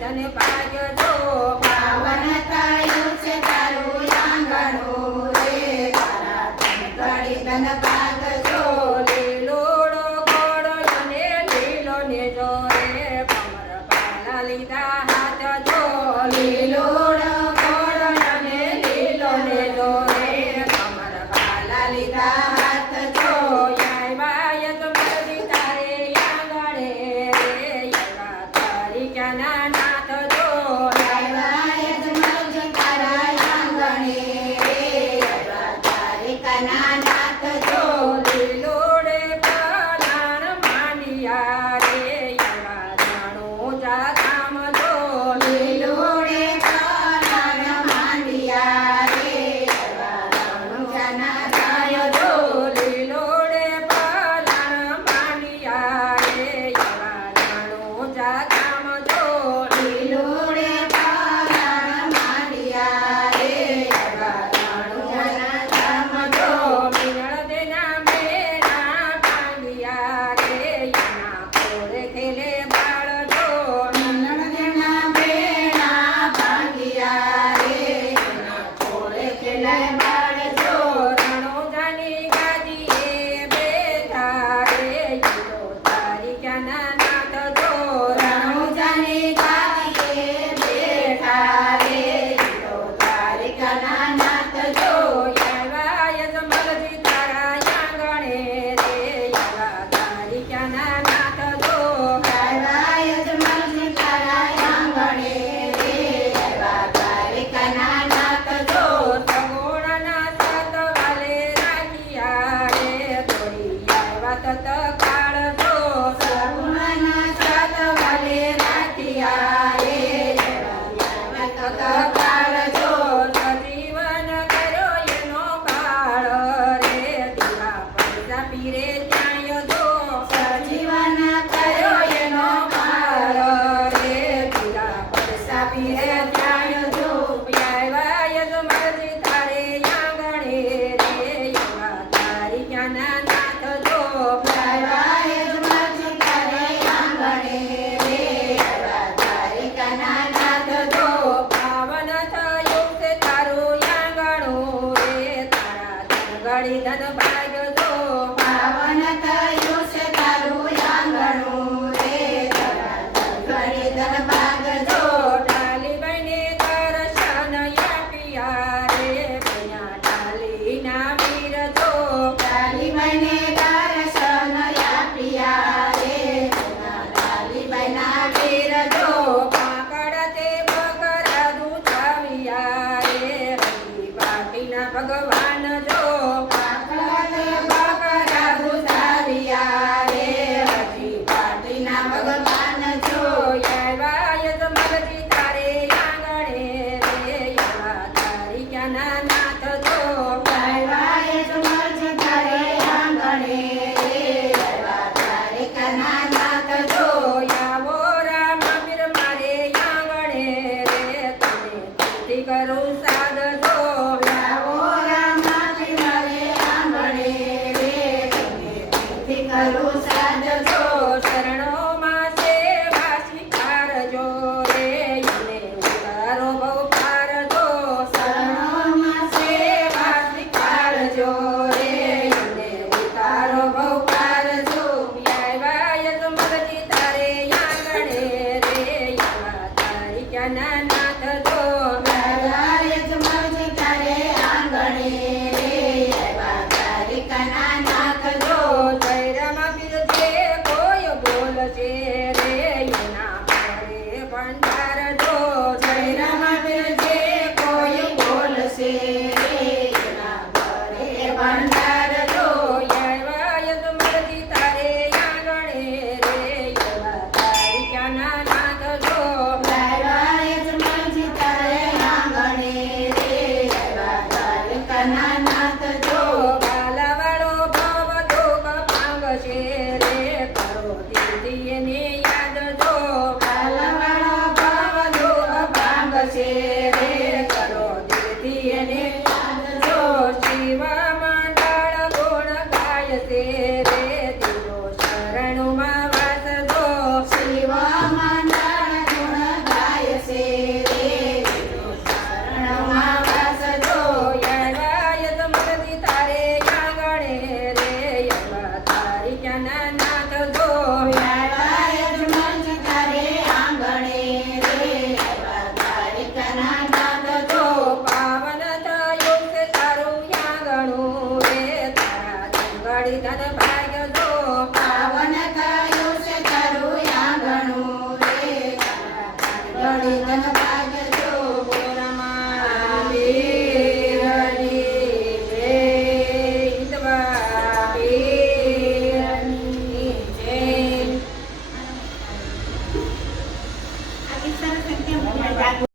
ધન ભાગજો પાવન થયું છે તારું આંગણું રે તારા ધન ઘડી ધન ભાગજો લીલોડો ઘોડો અને લીલો ને જો રે કમર પાલા લીધા હાથ જો લીલોડો ઘોડો અને લીલો ને જો રે કમર પાલા લીધા હાથ જો આવ્યા યજમાનજી તારે આંગણે રે એવા તારી ક્યાંના નાથ જો આવ્યા યજમાનજી તારા આંગણે રે આવ્યા દ્વારિકાના નાથ જો લીલોડે પલાણ માંડિયા રે એવા જાણો જા કામ જો લીલોડે પલાણ માંડિયા રે એવા રણુજાના રાય જો લીલોડે પલાણ માંડિયા રે એવા જાણો જા કામ જો લીલોડે પલાણ માંડિયા રે એવા રણુજાના ધામ જો મીનળ દેના મેના પાંડિયા રે એના કોળે ખેલે બાળ જો નંદના બેના ભાંગિયા રે એના કોળે ખેલાય બાળ જો રણોજાની ગાદીએ બેઠા રે ઈલો તારી ક્યાંના નાથ જો રણુજાની ગાદીએ બેઠા રે ઈલો દ્વારિકાના નાથ જો આવ્યા યજમાનજી તારા આંગણે રે એવા તારી ક્યાંના નાથ જો આવ્યા યજમાનજી તારા આંગણે રે એવા દ્વારિકાના નાથ જો સગુણના સતવાલે રાખ્યા રે દોડી આવ્યા તત્કાળ જો સગુણના સાતવાલે રાખ્યા રે એવા તત્કાળ જો સજીવન કર્યો એનો કાળ રે દીવા પૈસા પીરે ત્યાં જો સજીવન કર્યો એનો કાળ રે દીવા પૈસા પીરે ત્યાં જો આવ્યા યજમાનજી તારે આંગણે રે એવા તારી ક્યાંના નાથ જો આવ્યા યજમાનજી તારે આંગણે રે એવા દ્વારિકાના નાથ જો પાવન થયું છે તારું આંગણું રે તારા ધનગડી ધન ભાગજો પાવન થયું છે તારું આંગણું રે તારા ઘડી ધન ભાગજો ડાલી બને દર્શન આપ્યા રે બન્યા ડાલીના વીર જો ડાલી મને દર્શન આપ્યા રે ડાલી બના વીર જો પાકડ તે બકરા દૂધાવ્યા રે હરી વાટીના ભગવાન જો કાકડે બકરા દુધાવ્યા રે હજી પાટીના ભગવાન જો આવ્યા યજમાનજી તારે આંગણે રે એવા તારી ક્યાંના નાથ જો આવ્યા યજમાનજી તારે આંગણે રે એવા દ્વારિકાના નાથ જો આવો રામ પીર મારે આંગણે રે તમે તુલસી કરું સાધજો આવો રામાપી મારે આંગણે રે તમે તીર્થી કરું સાધજો શરણોમાં સેવા સ્વીકારજો રે એને ઉતારો બહુ પારજો શરણોમાં સેવા સ્વીકારજો રે એને ઉતારો બહુ પારજો આવ્યા યજમાનજી તારે આંગણે રે એવા તારી ક્યાંના નાથ જો આવ્યા યજમાનજી તારે આંગણે રે એવા દ્વારિકાના નાથ જો જયરામ પીર જે કોઈ બોલશે રે એના ઘરે ભંડાર જો જયરામપીર જે કોઈ બોલશે રે એના ઘરે ભંડાર જો આવ્યા યજમાનજી તારે આંગણે રે એવા તારી ક્યાંના નાથ જો આવ્યા યજમાનજી તારે આંગણે રે એવા દ્વારિકાના નાથ જો ગાલાવાળો ભવ દુઃખ ભાંગશે રે કરો દીદી એને યાદ જો